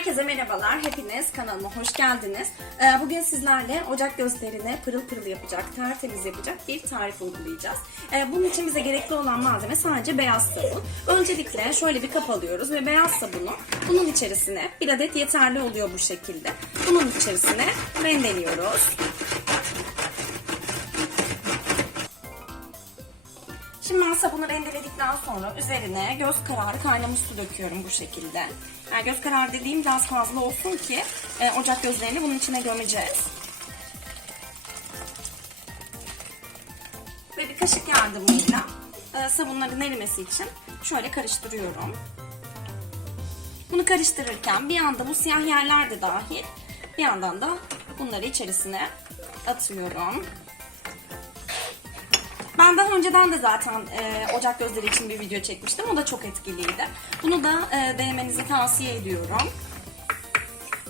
Herkese merhabalar. Hepiniz kanalıma hoş geldiniz. Ee, Bugün sizlerle ocak gözlerini pırıl pırıl yapacak, tertemiz yapacak bir tarif uygulayacağız. Ee, Bunun için bize gerekli olan malzeme sadece beyaz sabun. Öncelikle şöyle bir kap alıyoruz ve beyaz sabunu bunun içerisine bir adet yeterli oluyor bu şekilde. Bunun içerisine rendeliyoruz. Sabunu rendeledikten sonra üzerine göz kararı kaynamış su döküyorum bu şekilde. Yani göz kararı dediğim biraz fazla olsun ki e, ocak gözlerini bunun içine gömeceğiz. Ve bir kaşık yardımıyla e, sabunların erimesi için şöyle karıştırıyorum. Bunu karıştırırken bir anda bu siyah yerler de dahil bir yandan da bunları içerisine atıyorum. Ben daha önceden de zaten e, ocak gözleri için bir video çekmiştim. O da çok etkiliydi. Bunu da e, denemenizi tavsiye ediyorum.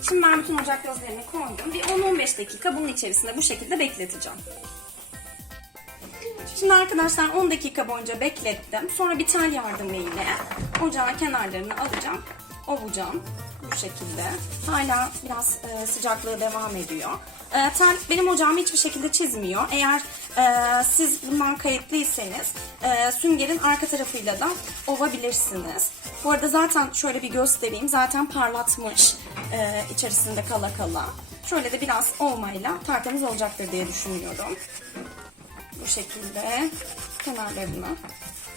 Şimdi ben bütün ocak gözlerini koydum. Bir 10-15 dakika bunun içerisinde bu şekilde bekleteceğim. Şimdi arkadaşlar 10 dakika boyunca beklettim. Sonra bir tel yardımıyla ocağın kenarlarını alacağım. Ovacağım bu şekilde. Hala biraz e, sıcaklığı devam ediyor. E, tel benim ocağımı hiçbir şekilde çizmiyor. Eğer e, siz bundan kayıtlıysanız e, süngerin arka tarafıyla da ovabilirsiniz. Bu arada zaten şöyle bir göstereyim. Zaten parlatmış e, içerisinde kala kala. Şöyle de biraz ovmayla tertemiz olacaktır diye düşünüyorum. Bu şekilde kenarlarını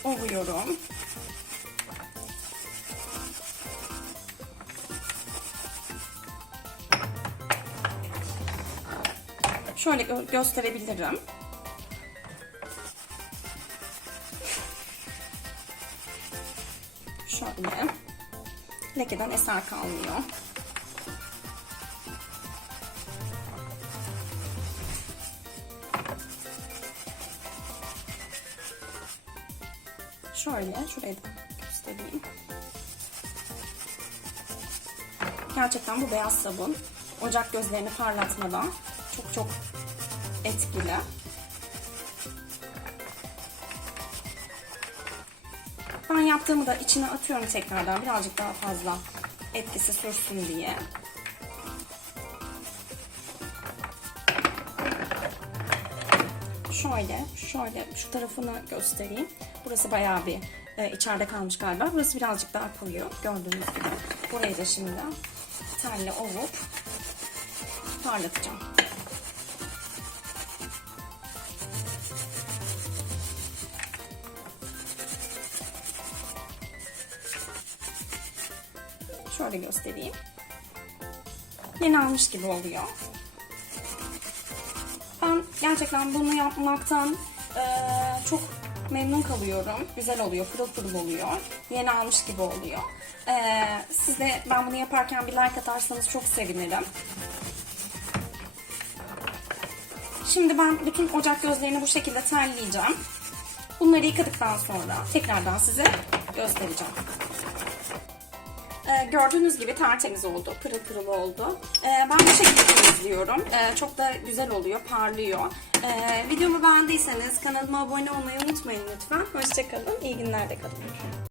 ovuyorum. Şöyle gö- gösterebilirim. Şöyle. Lekeden eser kalmıyor. Şöyle, şurayı da göstereyim. Gerçekten bu beyaz sabun ocak gözlerini parlatmadan çok çok etkili. Ben yaptığımı da içine atıyorum tekrardan birazcık daha fazla etkisi sürsün diye. Şöyle, şöyle şu tarafını göstereyim. Burası bayağı bir e, içeride kalmış galiba. Burası birazcık daha koyu gördüğünüz gibi. Burayı da şimdi telle ovup parlatacağım. Şöyle göstereyim. Yeni almış gibi oluyor. Ben gerçekten bunu yapmaktan eee, çok memnun kalıyorum. Güzel oluyor, pırıl pırıl oluyor. Yeni almış gibi oluyor. Eee siz de ben bunu yaparken bir like atarsanız çok sevinirim. Şimdi ben bütün ocak gözlerini bu şekilde telleyeceğim. Bunları yıkadıktan sonra tekrardan size göstereceğim. Ee, gördüğünüz gibi tertemiz oldu. Pırıl pırıl oldu. Ee, ben bu şekilde temizliyorum. Ee, çok da güzel oluyor, parlıyor. Ee, videomu beğendiyseniz kanalıma abone olmayı unutmayın lütfen. Hoşçakalın. İyi günlerde kalın.